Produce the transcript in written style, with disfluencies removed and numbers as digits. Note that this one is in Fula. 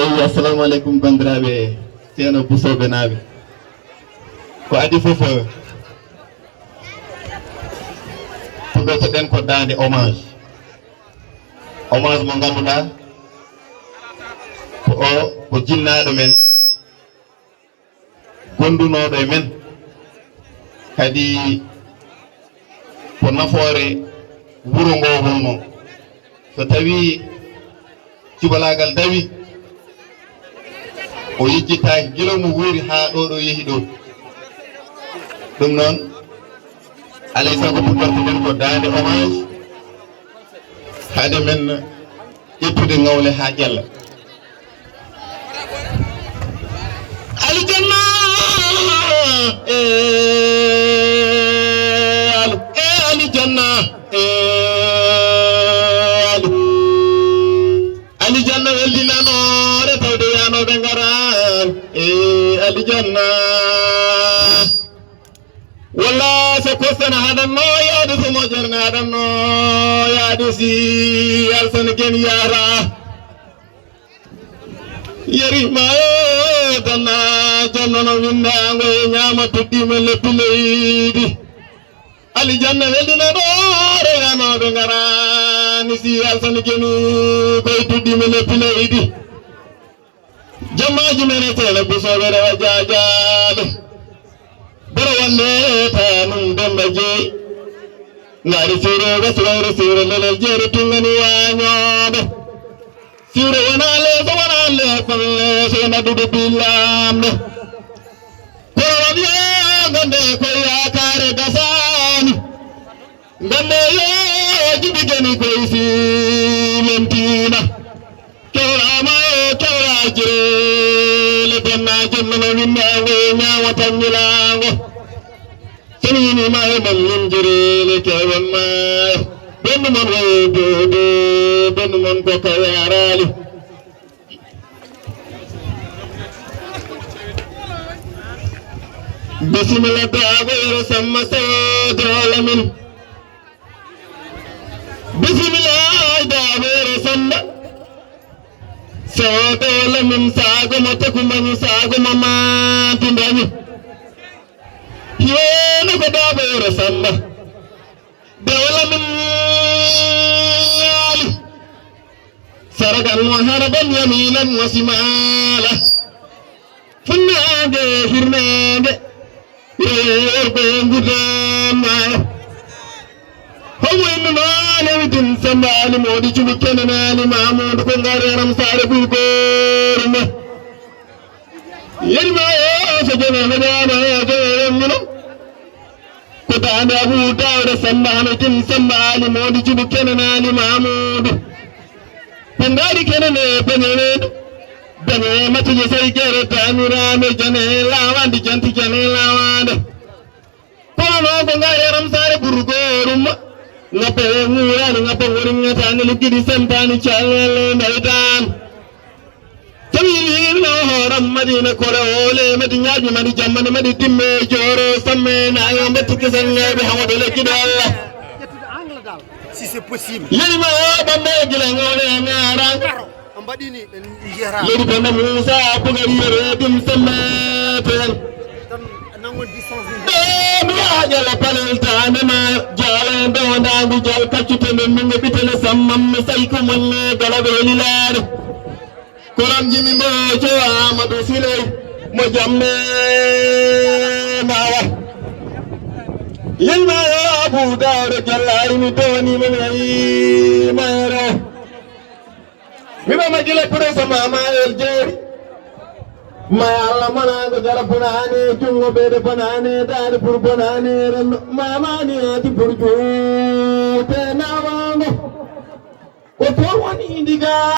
assalamu alaikum bandiraɓe ceerno Bousoɓe naaɓe ko adi fof puɗɗotoɗen ko dande hommage mo ganduɗa ko jinnaɗo men gondunoɗo e men kadi ko nafoore wuro ngo wonno so tawi cubalagal dawi o yejjitaki gila mo wuuri ha ɗo yeehi ɗo ɗum noon alay sago puɗɗortoɗen ko dande hommage haade men ƴettude ngawle ha ƴella alijanna alijanna alijanna weldinanore tawde yanoɓe ngaran alijanna walla so kostana haɗanno yaade so moƴƴerne haɗanno yaade si alsana gen yara yarimayo tanna jonnono windago e ñama tuɗɗima leppi leydi alijanna weldinanore yanoɓe ngarani si alsana geni koye tuɗɗima leppi leydi jammaji mene tele Bousoɓe rewa jajaɓe boro wande tanum dembe jeeyi ngari siwre wasiwayre siwre lelel jeeri tungani wañoɓe siwre wona leeso wona leefal leeso nadude billamde kono wiya gande koye yakare gasani gande yo jiɓi geni koye silentina kewrama o kewra jirele bonna jemmono windago e ñawa tanñilago seni yinima e mon nin jirele kewon mayo bendu mon wododo bendu mon ko kawe arali bisimilla dago yero samma sodole min bisimilla dago yero samma sodole min sago mo takumani sago mo matindani yeno ko dago yero samma dawla min ali saragan mo haraban yaminan wasimala funnade hirnade yerbe ngudama homo en maale widin sambali modi cubi kenenani mamudu ko ngare ram sare bulgorma yerma o so jene ngana jene ko dande Abu Dawda sambani tin sambali modi cubi kenenani mamudu pangari kenene penene bene matije say kere tamirame jane lawandi janti jane lawande kono ko ngare ram sare burgorum ngape ngurani ngape woni ngatani ligidi sempani chalele naidan tamini no horam madina kore ole madi nyaaji madi jammane madi timme joro samme na yombe tikisen ngebe hamado lekida Allah si c'est possible yima bambe gila ngole ngara ambadini yera yedi bana Musa bugari yere dim sematen nangon distance ni mi ajala palel tane ma jala do ndangu jal kacute men minge bitele sammam mi sayko mon galabe lilare koram jimi mo jo Amadou Siley mo jamme mawa yelma Abu Dawda jallari mi doni men ay maro mi ma jile pure sama ma el jeri ma Allah mana ko jara punane jungo bede punane dare pur punane ren mama ni ati pur ju te nawango ko to woni indiga